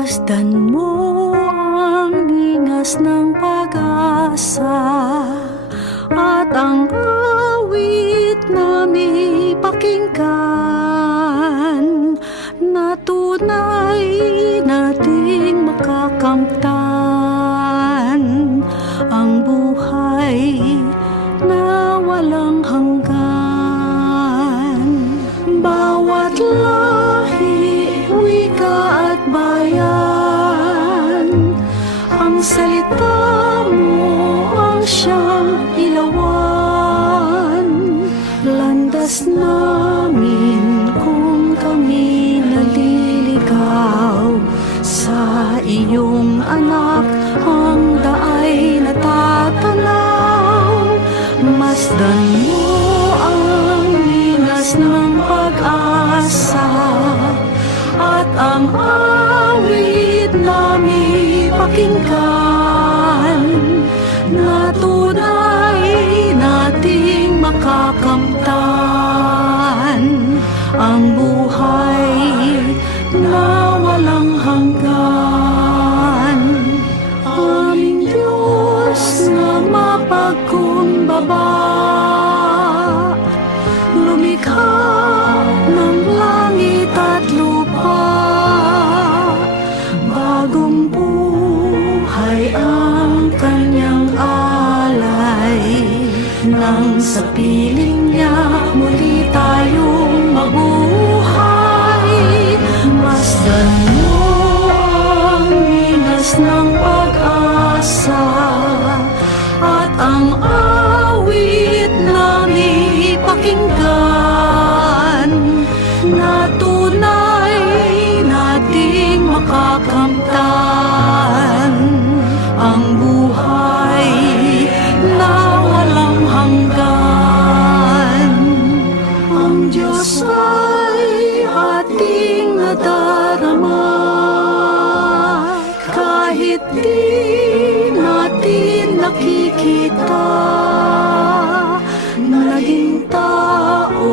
Masdan mo ang ningas ng pag-asa at ang awit na may pakinggan na tunay nating makakamtan ang buhay na walang hanggan. Bawat lahi, wika at bayan, ang salita mo ang siyang ilawan. Landas namin kung kami naliligaw sa iyong anak, ang daay natatanaw. Masdan mo ang linas ng pag-asa at ang awit na may pakinggan na tunay nating makakamtan ang buhay na walang hanggan. Aming Diyos na mapagkumbaba, lumikha ng langit at lupa, bagong buhay ang kanyang alay. Nang sa piling niya muli tayong mabuhay. Masdan mo ang linas ng pag-asa at ang awit na may pakinggan na tunay nating makakamtan ang buhay na walang hanggan. Ang Diyos ay ating nadarama kahit di natin nakikita. Naging tao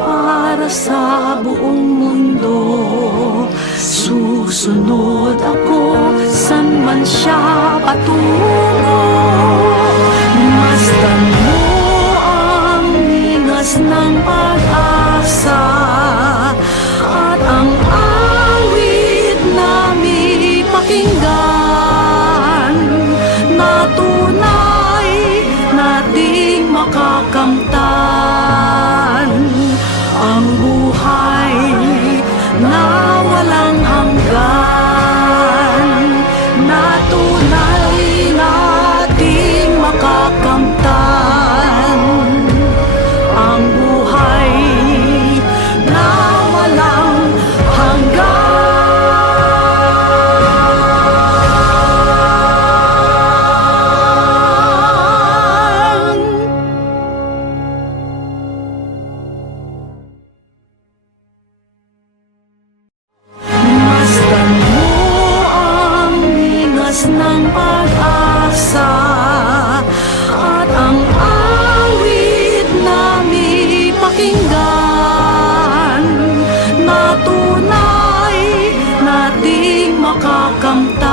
para sa buong mundo, susunod ako san man siya patungo. Masdan mo ang linas ng pag-asa at ang awit na may pakinggan na tunay nating makakamtan ang buhay na walang hanggan, na tunay nating makakamtan ang buhay na walang hanggan. Masdan mo ang linas ng pag-asa at ang awit na may pakinggan na tunay nating makakamtan